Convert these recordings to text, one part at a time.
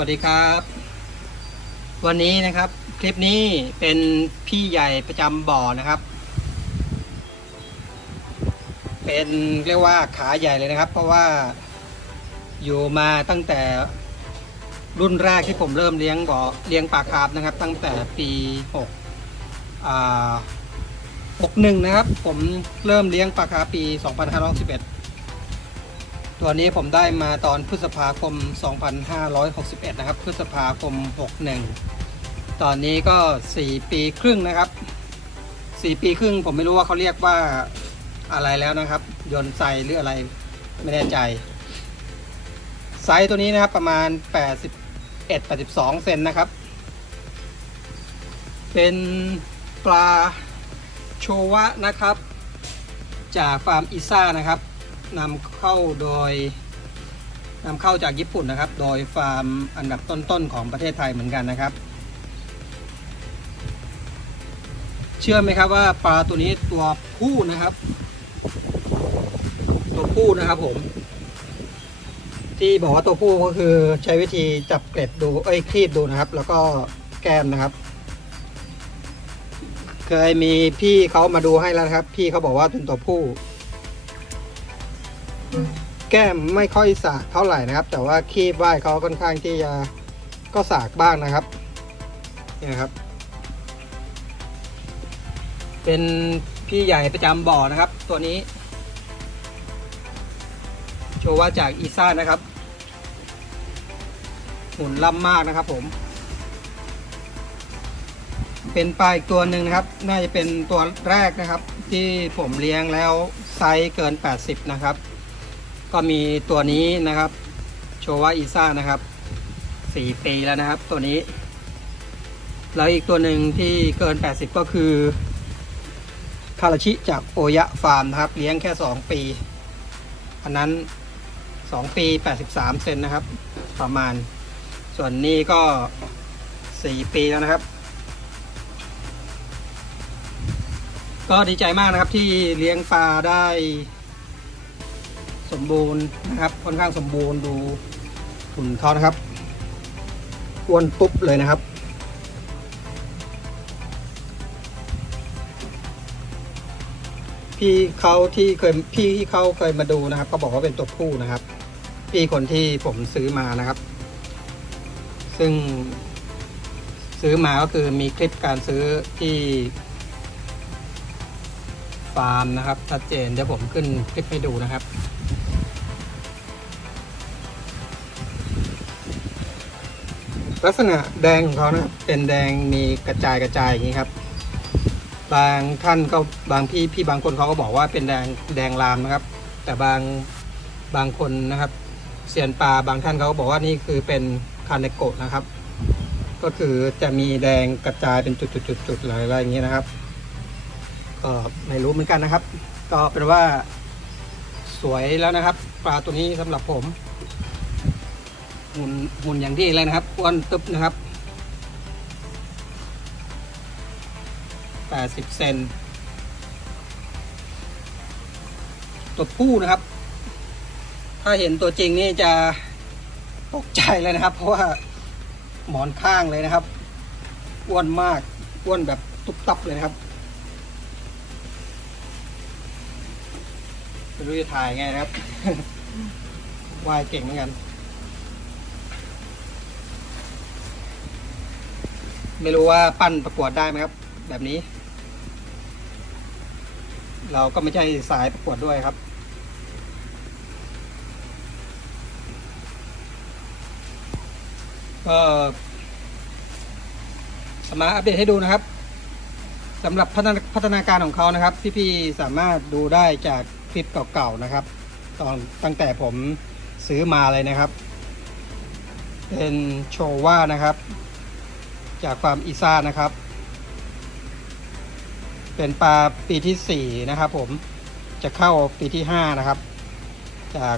วัสดีครับ วันนี้นะครับคลิปนี้เป็นพี่ใหญ่ประจำบ่อนะครับ เป็นเรียกว่าขาใหญ่เลยนะครับ เพราะว่าอยู่มาตั้งแต่รุ่นแรกที่ผมเริ่มเลี้ยงบ่อเลี้ยงปลาคาร์ฟนะครับ ตั้งแต่ปี6อ่า61นะครับ ผมเริ่มเลี้ยงปลาคาร์ฟปี 2511 ตัวนี้ผมได้มาตอนพฤษภาคม 2561 นะครับ พฤษภาคม 61 ตอนนี้ก็ 4 ปีครึ่งนะครับ 4 ปีครึ่งผมไม่รู้ว่าเขาเรียกว่าอะไรแล้วนะครับ ยนต์ไซหรืออะไรไม่แน่ใจ ไซส์ตัวนี้นะครับประมาณ 81 82 เซนนะครับ เป็นปลาโชวะนะครับ จากฟาร์มอิซ่านะครับ นำเข้าโดยนำเข้าจากญี่ปุ่นนะครับ โดยฟาร์มอันดับต้นๆของประเทศไทยเหมือนกันนะครับ เชื่อไหมครับว่าปลาตัวนี้ตัวผู้นะครับ ตัวผู้นะครับผม ที่บอกว่าตัวผู้ก็คือใช้วิธีจับเกล็ดดูเอ้ยคลีบดูนะครับ แล้วก็แก้มนะครับ เคยมีพี่เขามาดูให้แล้วครับ พี่เขาบอกว่าเป็นตัวผู้ แก้มไม่ค่อยสากเท่าไหร่นะครับ แต่ว่าคีบไหว้เขาค่อนข้างที่จะก็สากบ้างนะครับนี่นะครับ เป็นพี่ใหญ่ประจำบ่อนะครับ ตัวนี้ โชว์ว่าจากอีซ่านะครับ หุ่นล่ำมากนะครับผม เป็นปลาอีกตัวหนึ่งนะครับ น่าจะเป็นตัวแรกนะครับ ที่ผมเลี้ยงแล้วไซส์เกิน 80 นะครับ ก็มีตัวนี้นะครับโชวาอีซ่านะครับ4ปีแล้วนะครับ ตัวนี้ แล้วอีกตัวหนึ่งที่เกิน 80 ก็คือคาราชิจากโอยะฟาร์มนะครับ เลี้ยงแค่ 2 ปี อันนั้น 2 ปี 83 เซนนะครับ ประมาณ ส่วนนี้ก็ 4 ปีแล้วนะครับ ก็ดีใจมากนะครับที่เลี้ยงปลาได้ สมบูรณ์นะครับ ค่อนข้างสมบูรณ์ดูหุ่นเขานะครับอ้วนปุ๊บเลยนะครับ พี่เขาที่เคยพี่ที่เขาเคยมาดูนะครับเขาบอกว่าเป็นตัวผู้นะครับ พี่คนที่ผมซื้อมานะครับ ซึ่งซื้อมาก็คือมีคลิปการซื้อที่ฟาร์มนะครับชัดเจนเดี๋ยวผมขึ้นคลิปให้ดูนะครับ ลักษณะแดงของเขานะเป็นแดงมีกระจายกระจายอย่างนี้ครับ บางท่านก็บางพี่พี่บางคนเขาก็บอกว่าเป็นแดงแดงรามนะครับ แต่บางบางคนนะครับเซียนปลาบางท่านเขาก็บอกว่านี่คือเป็นคาเนโกะนะครับ ก็คือจะมีแดงกระจายเป็นจุดๆๆๆอะไรๆอย่างนี้นะครับ ก็ไม่รู้เหมือนกันนะครับ ก็เป็นว่าสวยแล้วนะครับ ปลาตัวนี้สำหรับผม หุ่นหุ่นอย่างที่เลยนะครับอ้วนตึ๊บนะครับ80เซนตัวผู้นะครับ ถ้าเห็นตัวจริงนี่จะตกใจเลยนะครับ เพราะว่าหมอนข้างเลยนะครับอ้วนมากอ้วนแบบตุ๊บตับเลยนะครับไม่รู้จะถ่ายไงนะครับ วายเก่งเหมือนกัน ไม่รู้ว่าปั้นประกวดได้ไหมครับ แบบนี้ เราก็ไม่ใช่สายประกวดด้วยครับ ก็สมาอัปเดตให้ดูนะครับสำหรับพัฒนาพัฒนาการของเขานะครับพี่ๆสามารถดูได้จากคลิปเก่าๆนะครับ ตอนตั้งแต่ผมซื้อมาเลยนะครับ เป็นโชว่านะครับ จากฟาร์มอีซ่านะครับ เป็นปลาปีที่ 4 นะครับผมจะเข้าปีที่ 5 นะครับ จาก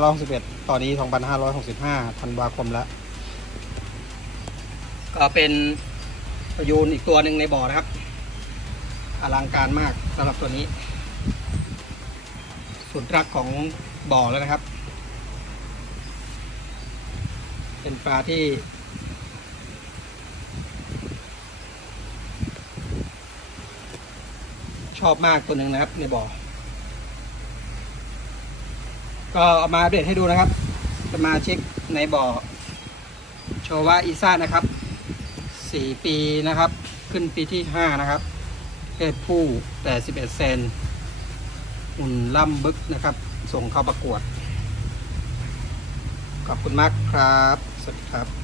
2,561 ตอนนี้ 2,565ธันวาคมแล้ว ก็เป็นประยูนอีกตัวหนึ่งในบ่อนะครับ อลังการมากสำหรับตัวนี้ สุดรักของบ่อแล้วนะครับ เป็นปลาที่ ชอบมากตัวหนึ่งนะครับในบ่อ ก็เอามาอัปเดตให้ดูนะครับสมาเชิกในบ่อ โชว่าอีซ่านะครับสี่ปีนะครับ ขึ้นปีที่ห้านะครับเพศผู้แต่สิบเอ็ดเซนหุ่นล่ำบึกนะครับ ส่งเข้าประกวด ขอบคุณมากครับ สวัสดีครับ